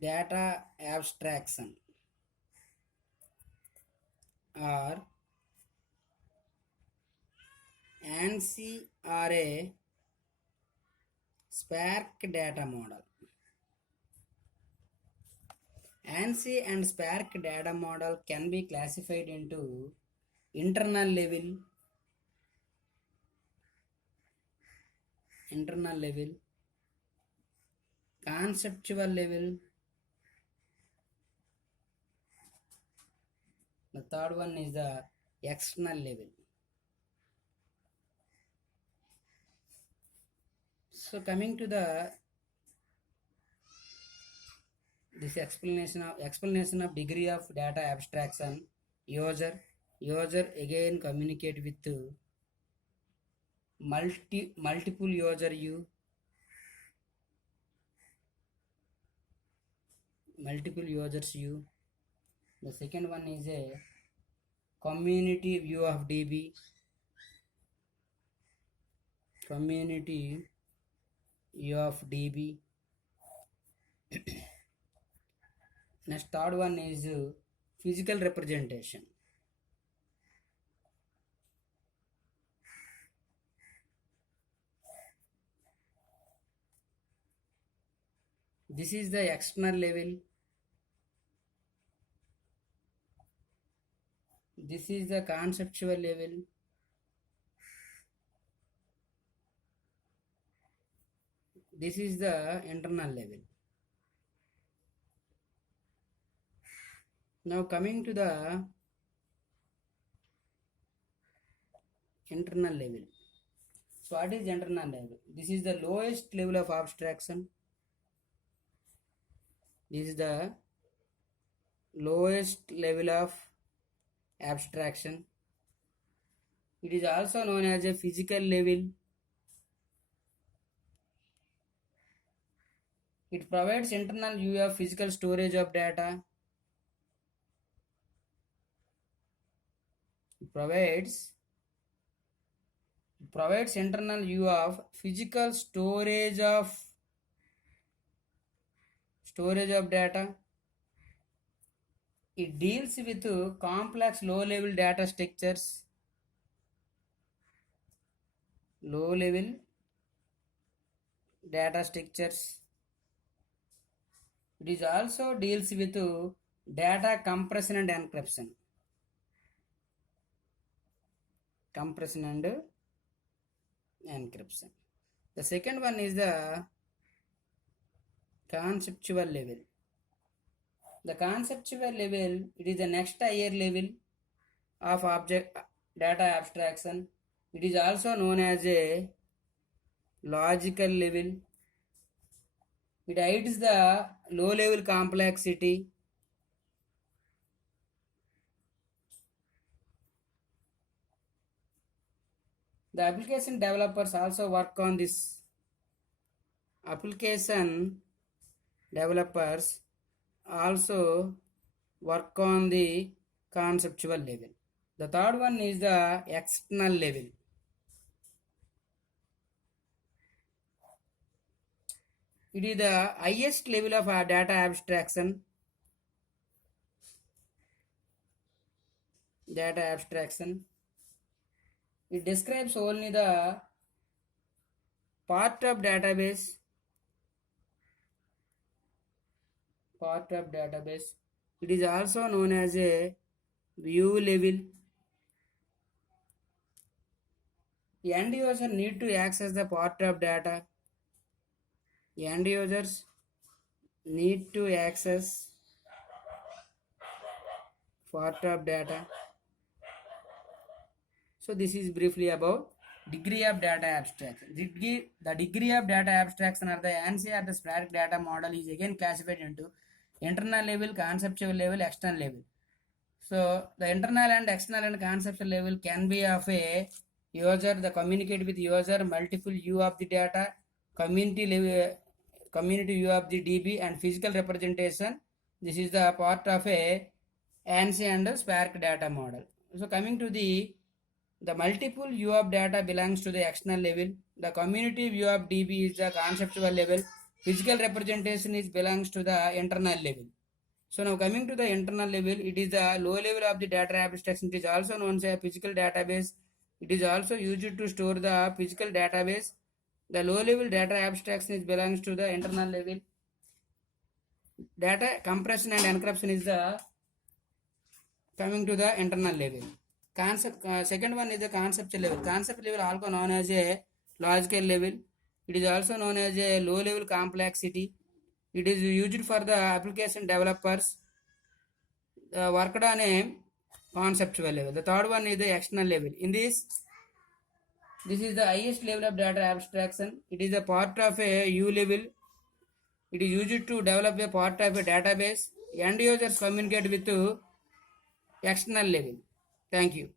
data abstraction or ANSI or a Spark data model. ANSI and Spark data model can be classified into internal level, conceptual level. The third one is the external level. So coming to this explanation of degree of data abstraction, user again communicate with multiple user multiple users u. The second one is a community view of DB, community view of DB. Next third one is physical representation. This is the external level. This is the conceptual level. This is the internal level. Now coming to the internal level. So what is internal level? This is the lowest level of abstraction. This is the lowest level of abstraction. It is also known as a physical level. It provides internal view of physical storage of data. It provides internal view of physical storage of data. It deals with complex low-level data structures. Low-level data structures. It is also deals with data compression and encryption. Compression and encryption. The second one is the conceptual level. The conceptual level, it is the next higher level of object data abstraction. It is also known as a logical level. It hides the low level complexity. The application developers also work on this. Application developers also work on the conceptual level. The third one is the external level. It is the highest level of data abstraction. It describes only the part of database. It is also known as a view level. The end user need to access the part of data. The end users need to access part of data. So this is briefly about degree of data abstraction. The degree of data abstraction or the ANSI or the Spark data model is again classified into internal level, conceptual level, external level. So the internal and external and conceptual level can be of a user, the communicate with user, multiple view of the data, community level, community view of the DB, and physical representation. This is the part of a ANSI and Spark data model. So coming to the multiple view of data belongs to the external level. The community view of DB is the conceptual level. Physical representation is belongs to the internal level. So now coming to the internal level, it is the low level of the data abstraction. It is also known as a physical database. It is also used to store the physical database. The low level data abstraction is belongs to the internal level. Data compression and encryption is the coming to the internal level. Concept second one is the conceptual level. Concept level also known as a logical level. It is also known as a low level complexity. It is used for the application developers worked on a conceptual level. The third one is the external level. In this is the highest level of data abstraction. It is a part of a U level. It is used to develop a part of a database. End users communicate with external level. Thank you.